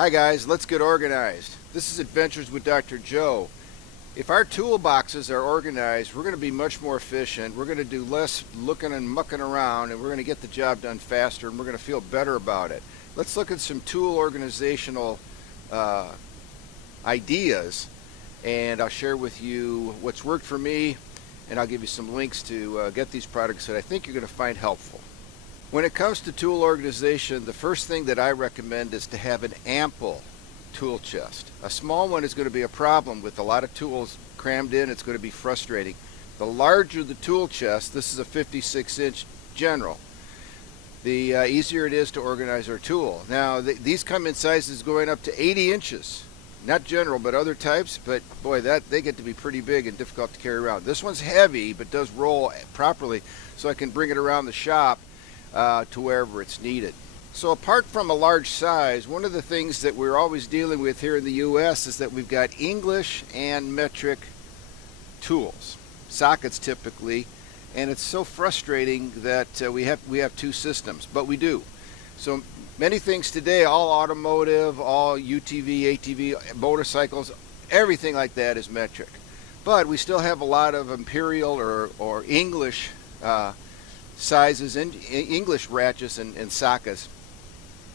Hi guys, let's get organized. This is Adventures with Dr. Joe. If our toolboxes are organized, we're going to be much more efficient. We're going to do less looking and mucking around, and we're going to get the job done faster, and we're going to feel better about it. Let's look at some tool organizational ideas, and I'll share with you what's worked for me, and I'll give you some links to get these products that I think you're going to find helpful. When it comes to tool organization, the first thing that I recommend is to have an ample tool chest. A small one is going to be a problem with a lot of tools crammed in. It's going to be frustrating. The larger the tool chest, this is a 56-inch general, the easier it is to organize our tool. Now, these come in sizes going up to 80 inches. Not general, but other types, but boy, they get to be pretty big and difficult to carry around. This one's heavy, but does roll properly, so I can bring it around the shop to wherever it's needed. So apart from a large size, one of the things that we're always dealing with here in the US is that we've got English and metric tools, sockets typically, and it's so frustrating that we have two systems, but we do. So many things today, all automotive, all UTV, ATV, motorcycles, everything like that is metric. But we still have a lot of imperial or English sizes, and English ratchets and sockets.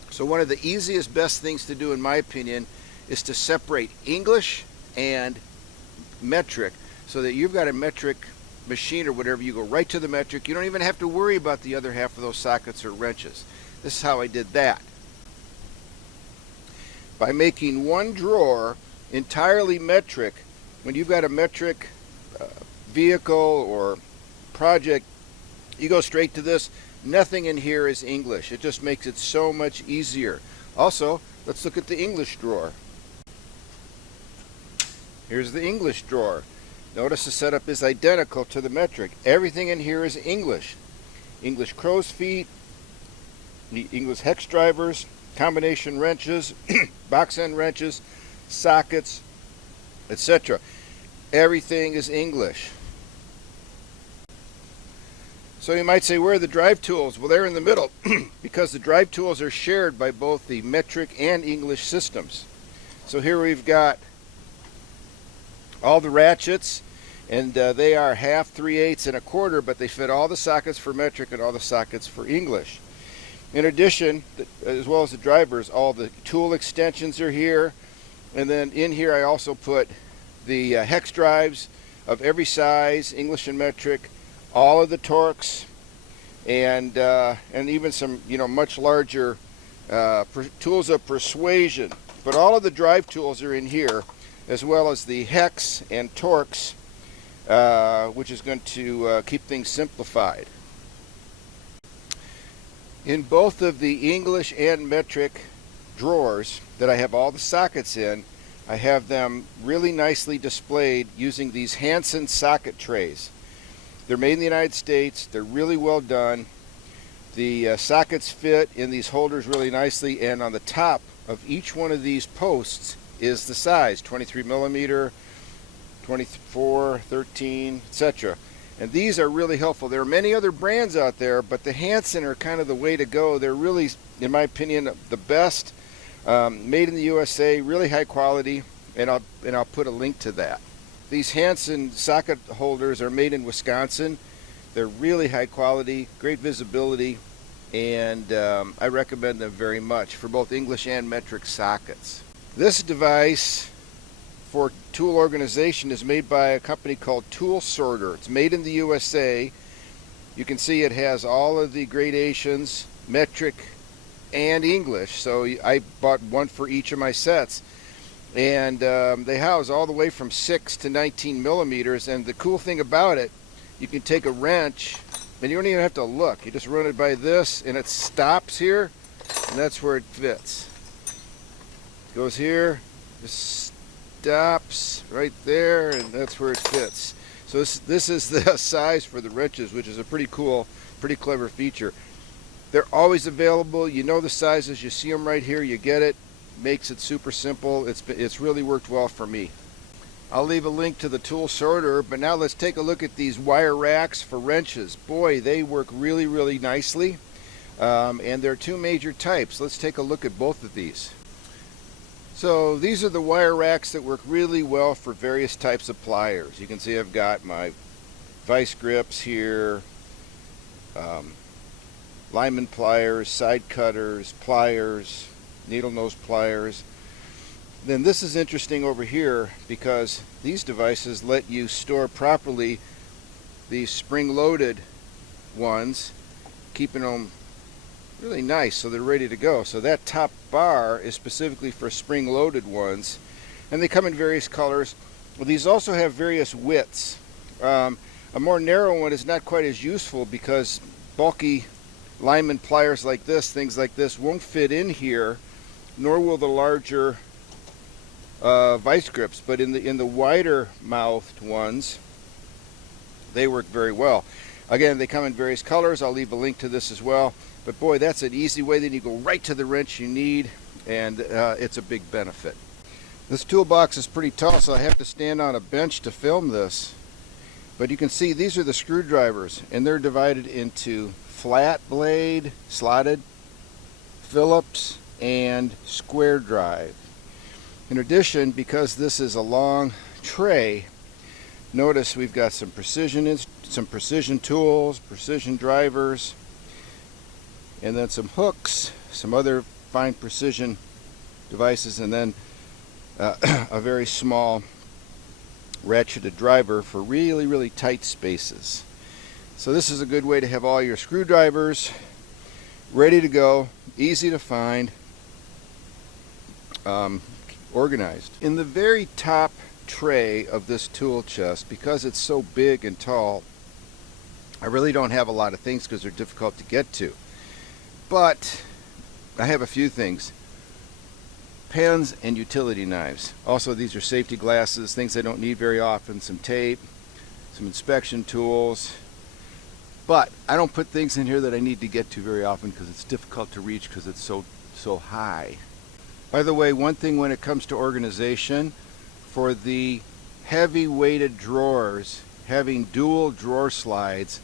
So one of the easiest, best things to do, in my opinion, is to separate English and metric, so that you've got a metric machine or whatever, you go right to the metric. You don't even have to worry about the other half of those sockets or wrenches. This is how I did that. By making one drawer entirely metric, when you've got a metric vehicle or project, you go straight to this. Nothing in here is English. It just makes it so much easier. Also, let's look at the English drawer. Here's the English drawer. Notice the setup is identical to the metric. Everything in here is English. English crow's feet, English hex drivers, combination wrenches, box end wrenches, sockets, etc. Everything is English. So you might say, where are the drive tools? Well, they're in the middle because the drive tools are shared by both the metric and English systems. So here we've got all the ratchets, and they are 1/2, 3/8, and 1/4, but they fit all the sockets for metric and all the sockets for English. In addition, as well as the drivers, all the tool extensions are here, and then in here I also put the hex drives of every size, English and metric, all of the torques, and even some much larger tools of persuasion. But all of the drive tools are in here, as well as the hex and torques, which is going to keep things simplified. In both of the English and metric drawers that I have all the sockets in, I have them really nicely displayed using these Hanson socket trays. They're made in the United States. They're really well done. The sockets fit in these holders really nicely, and on the top of each one of these posts is the size, 23 millimeter, 24, 13, etc. And these are really helpful. There are many other brands out there, but the Hanson are kind of the way to go. They're really, in my opinion, the best. Made in the USA, really high quality, and I'll put a link to that. These Hanson socket holders are made in Wisconsin. They're really high quality, great visibility, and I recommend them very much for both English and metric sockets. This device for tool organization is made by a company called Tool Sorter. It's made in the USA. You can see it has all of the gradations, metric and English, so I bought one for each of my sets. And they house all the way from 6 to 19 millimeters, and the cool thing about it, you can take a wrench and you don't even have to look. You just run it by this and it stops here, and that's where it fits. It goes here, just stops right there, and that's where it fits. So this is the size for the wrenches, which is a pretty cool, pretty clever feature. They're always available. You know the sizes, you see them right here, you get it. Makes it super simple. It's really worked well for me. I'll leave a link to the Tool Sorter, but now let's take a look at these wire racks for wrenches. Boy, they work really, really nicely. And there are two major types. Let's take a look at both of these. So these are the wire racks that work really well for various types of pliers. You can see I've got my vice grips here, lineman pliers, side cutters, pliers, needle nose pliers. Then this is interesting over here because these devices let you store properly these spring-loaded ones, keeping them really nice so they're ready to go. So that top bar is specifically for spring-loaded ones, and they come in various colors. Well, these also have various widths. A more narrow one is not quite as useful because bulky lineman pliers like this, things like this, won't fit in here, nor will the larger vice grips. But in the wider mouthed ones, they work very well. Again, they come in various colors. I'll leave a link to this as well. But boy, that's an easy way. Then you go right to the wrench you need, and it's a big benefit. This toolbox is pretty tall, so I have to stand on a bench to film this. But you can see these are the screwdrivers, and they're divided into flat blade, slotted, Phillips, and square drive. In addition, because this is a long tray, notice we've got some precision tools, precision drivers, and then some hooks, some other fine precision devices, and then a very small ratcheted driver for really, really tight spaces. So this is a good way to have all your screwdrivers ready to go, easy to find, organized. In the very top tray of this tool chest, because it's so big and tall, I really don't have a lot of things because they're difficult to get to. But I have a few things. Pens and utility knives. Also, these are safety glasses, things I don't need very often, some tape, some inspection tools. But I don't put things in here that I need to get to very often because it's difficult to reach because it's so high. By the way, one thing when it comes to organization, for the heavy weighted drawers, having dual drawer slides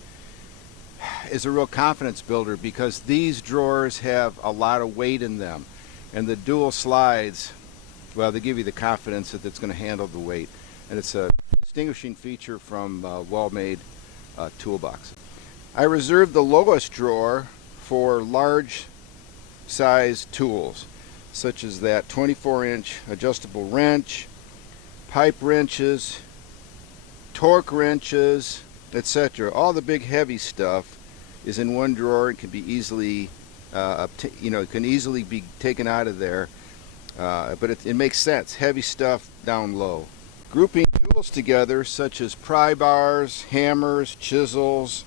is a real confidence builder because these drawers have a lot of weight in them, and the dual slides, well, they give you the confidence that it's going to handle the weight, and it's a distinguishing feature from well-made toolboxes. I reserved the lowest drawer for large size tools such as that 24-inch adjustable wrench, pipe wrenches, torque wrenches, etc. All the big heavy stuff is in one drawer and can be easily, can easily be taken out of there. But it makes sense. Heavy stuff down low. Grouping tools together, such as pry bars, hammers, chisels,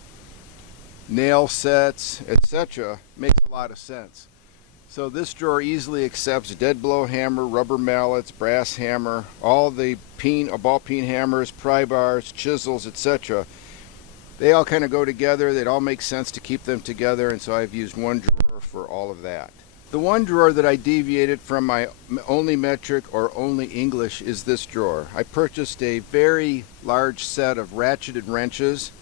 nail sets, etc., makes a lot of sense. So this drawer easily accepts dead blow hammer, rubber mallets, brass hammer, all the ball peen hammers, pry bars, chisels, etc. They all kind of go together. They'd all make sense to keep them together, and so I've used one drawer for all of that. The one drawer that I deviated from my only metric or only English is this drawer. I purchased a very large set of ratcheted wrenches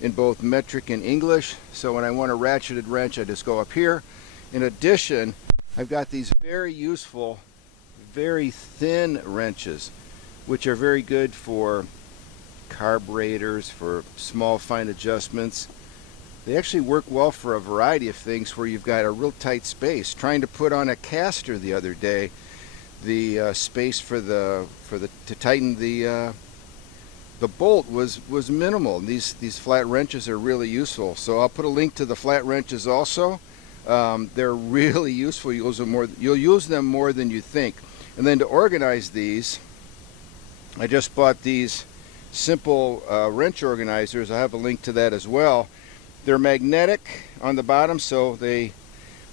in both metric and English, so when I want a ratcheted wrench I just go up here. In addition, I've got these very useful, very thin wrenches, which are very good for carburetors, for small fine adjustments. They actually work well for a variety of things where you've got a real tight space. Trying to put on a caster the other day, the space to tighten the bolt was minimal. These flat wrenches are really useful. So I'll put a link to the flat wrenches also. They're really useful. You'll use them more than you think. And then to organize these, I just bought these simple wrench organizers. I have a link to that as well. They're magnetic on the bottom, so they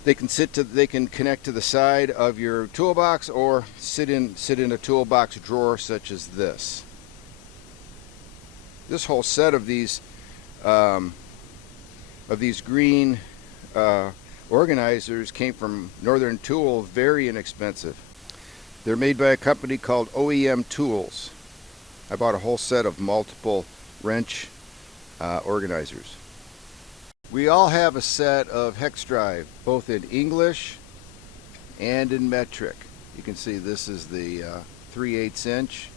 can connect to the side of your toolbox or sit in a toolbox drawer such as this. This whole set of these green organizers came from Northern Tool, very inexpensive. They're made by a company called OEM Tools. I bought a whole set of multiple wrench organizers. We all have a set of hex drive, both in English and in metric. You can see this is the 3/8 inch.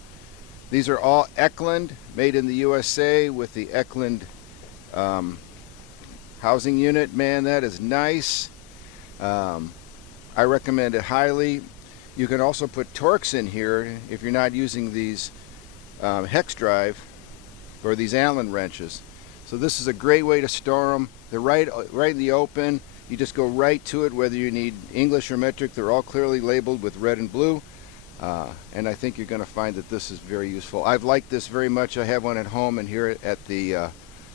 These are all Eklund, made in the USA with the Eklund housing unit. Man, that is nice. I recommend it highly. You can also put Torx in here if you're not using these hex drive or these Allen wrenches. So this is a great way to store them. They're right in the open. You just go right to it, whether you need English or metric. They're all clearly labeled with red and blue. And I think you're going to find that this is very useful. I've liked this very much. I have one at home and here at the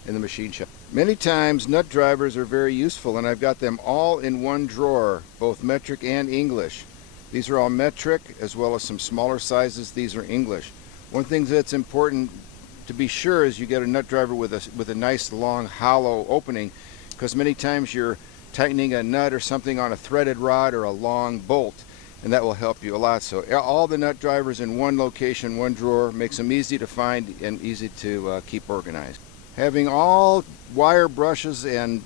in the machine shop. Many times nut drivers are very useful, and I've got them all in one drawer, both metric and English. These are all metric, as well as some smaller sizes. These are English. One thing that's important to be sure is you get a nut driver with a nice long hollow opening, because many times you're tightening a nut or something on a threaded rod or a long bolt, and that will help you a lot. So all the nut drivers in one location, one drawer, makes them easy to find and easy to keep organized. Having all wire brushes and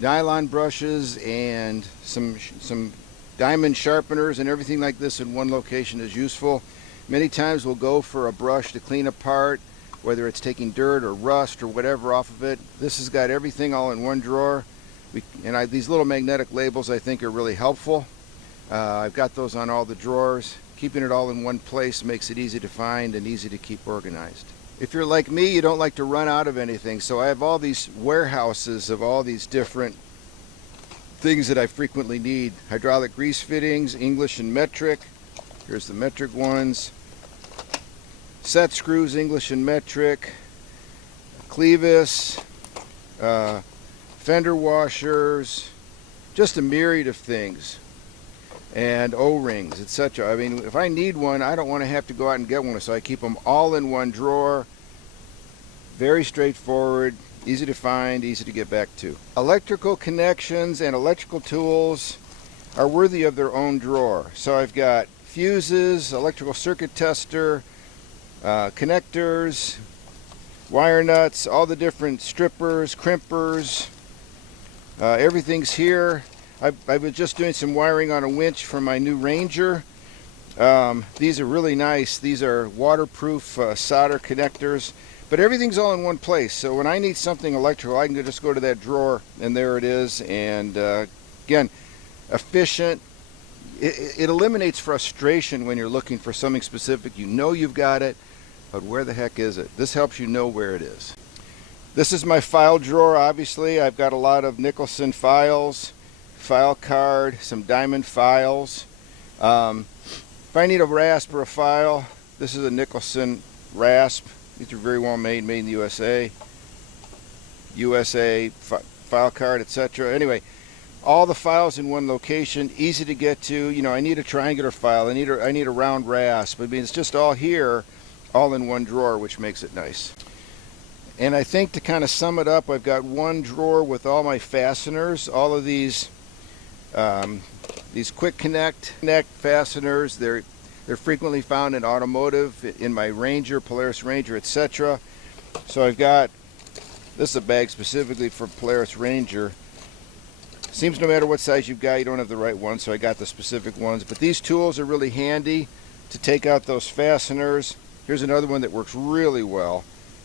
nylon brushes and some diamond sharpeners and everything like this in one location is useful. Many times we'll go for a brush to clean apart, whether it's taking dirt or rust or whatever off of it. This has got everything all in one drawer. These little magnetic labels I think are really helpful. I've got those on all the drawers. Keeping it all in one place makes it easy to find and easy to keep organized. If you're like me, you don't like to run out of anything, so I have all these warehouses of all these different things that I frequently need. Hydraulic grease fittings, English and metric. Here's the metric ones. Set screws, English and metric. Clevis, fender washers, just a myriad of things. And O-rings, etc. I mean, if I need one, I don't want to have to go out and get one, so I keep them all in one drawer. Very straightforward, easy to find, easy to get back to. Electrical connections and electrical tools are worthy of their own drawer. So I've got fuses, electrical circuit tester, connectors, wire nuts, all the different strippers, crimpers, everything's here. I was just doing some wiring on a winch for my new Ranger. These are really nice. These are waterproof solder connectors, but everything's all in one place. So when I need something electrical, I can just go to that drawer and there it is. And again, efficient. It eliminates frustration when you're looking for something specific. You know you've got it, but where the heck is it? This helps you know where it is. This is my file drawer. Obviously, I've got a lot of Nicholson files, file card, some diamond files. If I need a rasp or a file, this is a Nicholson rasp. These are very well made in the USA. File card, etc. Anyway, all the files in one location, easy to get to. You know, I need a triangular file. I need a round rasp. I mean, it's just all here, all in one drawer, which makes it nice. And I think to kind of sum it up, I've got one drawer with all my fasteners. All of these quick connect fasteners. They're frequently found in automotive, in my Ranger, Polaris Ranger, etc. So I've got, this is a bag specifically for Polaris Ranger. Seems no matter what size you've got, you don't have the right one, so I got the specific ones. But these tools are really handy to take out those fasteners. Here's another one that works really well,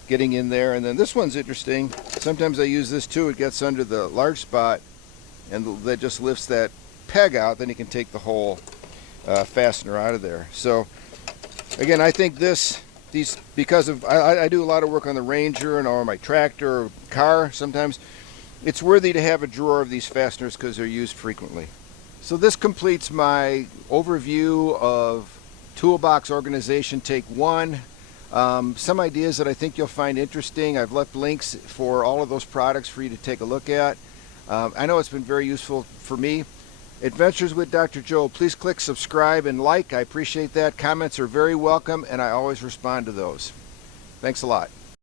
getting in there. And then this one's interesting. Sometimes I use this too. It gets under the large spot, and that just lifts that peg out. Then you can take the whole fastener out of there. So again, I think because of I do a lot of work on the Ranger and on my tractor or car sometimes, it's worthy to have a drawer of these fasteners because they're used frequently. So this completes my overview of toolbox organization take 1. Some ideas that I think you'll find interesting. I've left links for all of those products for you to take a look at. I know it's been very useful for me. Adventures with Dr. Joe. Please click subscribe and like. I appreciate that. Comments are very welcome, and I always respond to those. Thanks a lot.